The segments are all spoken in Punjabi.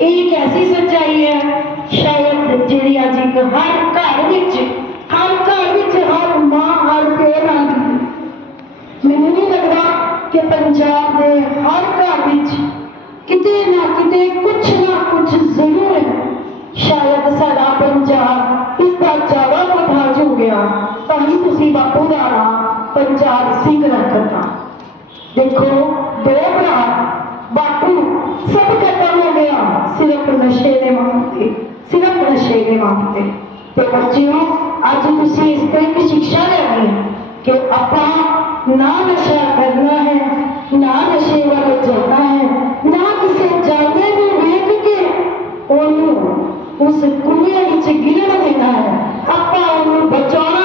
ਇਹ ਇੱਕ ਐਸੀ ਸੱਚਾਈ ਹੈ, ਸ਼ਾਇਦ ਜਿਹੜੀ ਅੱਜ ਇੱਕ ਹਰ ਘਰ ਵਿੱਚ, ਹਰ ਘਰ ਵਿੱਚ ਹਰ ਮਾਂ, ਹਰ ਪਿਓ ਨਾਲ ਮੈਨੂੰ ਨਹੀਂ ਲੱਗਦਾ ਕਿ ਪੰਜਾਬ ਦੇ ਹਰ ਘਰ ਵਿੱਚ ਕਿਤੇ ਨਾ ਕਿਤੇ ਕੁਝ ਨਾ ਕੁਝ ਜ਼ਰੂਰ ਹੈ। ਸ਼ਾਇਦ ਸਾਡਾ ਪੰਜਾਬ ਇਸ ਦਾ ਜ਼ਿਆਦਾ ਮਹਤਾਜ ਹੋ ਗਿਆ, ਤਾਂ ਹੀ ਤੁਸੀਂ ਬਾਪੂ ਦਾ ਨਾਮ ਪੰਜਾਬ ਸਿੰਘ ਰੱਖਤਾ। ਦੇਖੋ, ਦੋ ਭਰਾ ਨਸ਼ੇ ਦੇ ਵਾਸਤੇ ਤੇ ਬੱਚਿਓ ਅੱਜ ਤੁਸੀਂ ਇਸ ਤੋਂ ਇੱਕ ਸਿੱਖਿਆ ਲੈਣੀ ਹੈ ਕਿ ਆਪਾਂ ਨਾ ਨਸ਼ਾ ਕਰਨਾ ਹੈ ਨਾ ਨਸ਼ੇ ਵੱਲ ਜਾਣਾ ਹੈ ਨਾ ਕਿਸੇ ਜਾਂਦੇ ਨੂੰ ਵੇਖ ਕੇ ਉਹਨੂੰ ਉਸ ਕੁਐਂ ਵਿੱਚ ਗਿਰਨ ਦੇਣਾ ਹੈ ਆਪਾਂ ਉਹਨੂੰ ਬਚਾਉਣਾ ਹੈ ਬਚਾਉਣਾ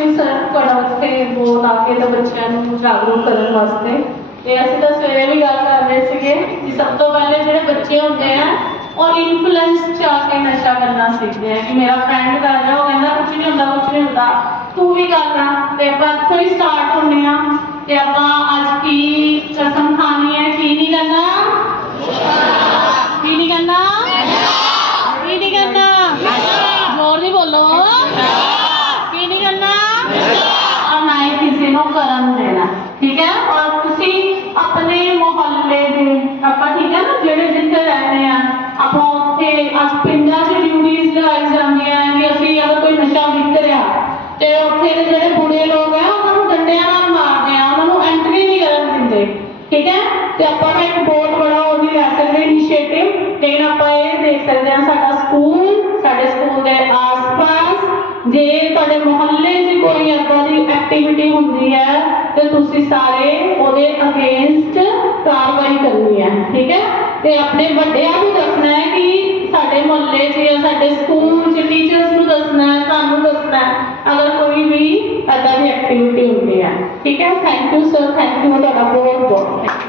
ਥੈਂਕ ਸਰ ਤੁਹਾਡਾ ਉੱਥੇ ਬੋਲ ਆ ਕੇ ਤਾਂ ਬੱਚਿਆਂ ਨੂੰ ਜਾਗਰੂਕ ਕਰਨ ਵਾਸਤੇ। ਤੇ ਅਸੀਂ ਤਾਂ ਸਵੇਰੇ ਵੀ ਗੱਲ ਕਰ ਰਹੇ ਸੀਗੇ ਕਿ ਸਭ ਤੋਂ ਪਹਿਲੇ ਜਿਹੜੇ ਬੱਚੇ ਹੁੰਦੇ ਆ, ਉਹ ਇਨਫਲੂਐਂਸ ਚ ਆ ਕੇ ਨਸ਼ਾ ਕਰਨਾ ਸਿੱਖਦੇ ਆ। ਕਿ ਮੇਰਾ ਫਰੈਂਡ ਕਰ ਰਿਹਾ, ਉਹ ਕਹਿੰਦਾ ਕੁਝ ਨਹੀਂ ਹੁੰਦਾ ਕੁਝ ਨਹੀਂ ਹੁੰਦਾ। ਤੂੰ ਵੀ ਕਰਨਾ ਲੈ। ਤੇ ਆਪਾਂ ਇੱਥੋਂ ਹੀ ਸਟਾਰਟ ਹੁੰਦੇ ਆ। ਤੇ ਆਪਾਂ ਅੱਜ Fica? Ó, ਜੇ ਤੁਹਾਡੇ ਮੁਹੱਲੇ 'ਚ ਕੋਈ ਏਦਾਂ ਦੀ ਐਕਟੀਵਿਟੀ ਹੁੰਦੀ ਹੈ ਤੇ ਤੁਸੀਂ ਸਾਰੇ ਉਹਦੇ ਅਗੇਂਸਟ ਕਾਰਵਾਈ ਕਰਨੀ ਹੈ ਠੀਕ ਹੈ ਤੇ ਆਪਣੇ ਵੱਡਿਆਂ ਨੂੰ ਦੱਸਣਾ ਹੈ ਕਿ ਸਾਡੇ ਮੁਹੱਲੇ 'ਚ ਜਾਂ ਸਾਡੇ ਸਕੂਲ 'ਚ ਟੀਚਰਸ ਨੂੰ ਦੱਸਣਾ ਹੈ ਸਾਨੂੰ ਦੱਸਣਾ ਹੈ ਅਗਰ ਕੋਈ ਵੀ ਏਦਾਂ ਦੀ ਐਕਟੀਵਿਟੀ ਹੁੰਦੀ ਹੈ ਠੀਕ ਹੈ thank you sir thank you ਤੁਹਾਡਾ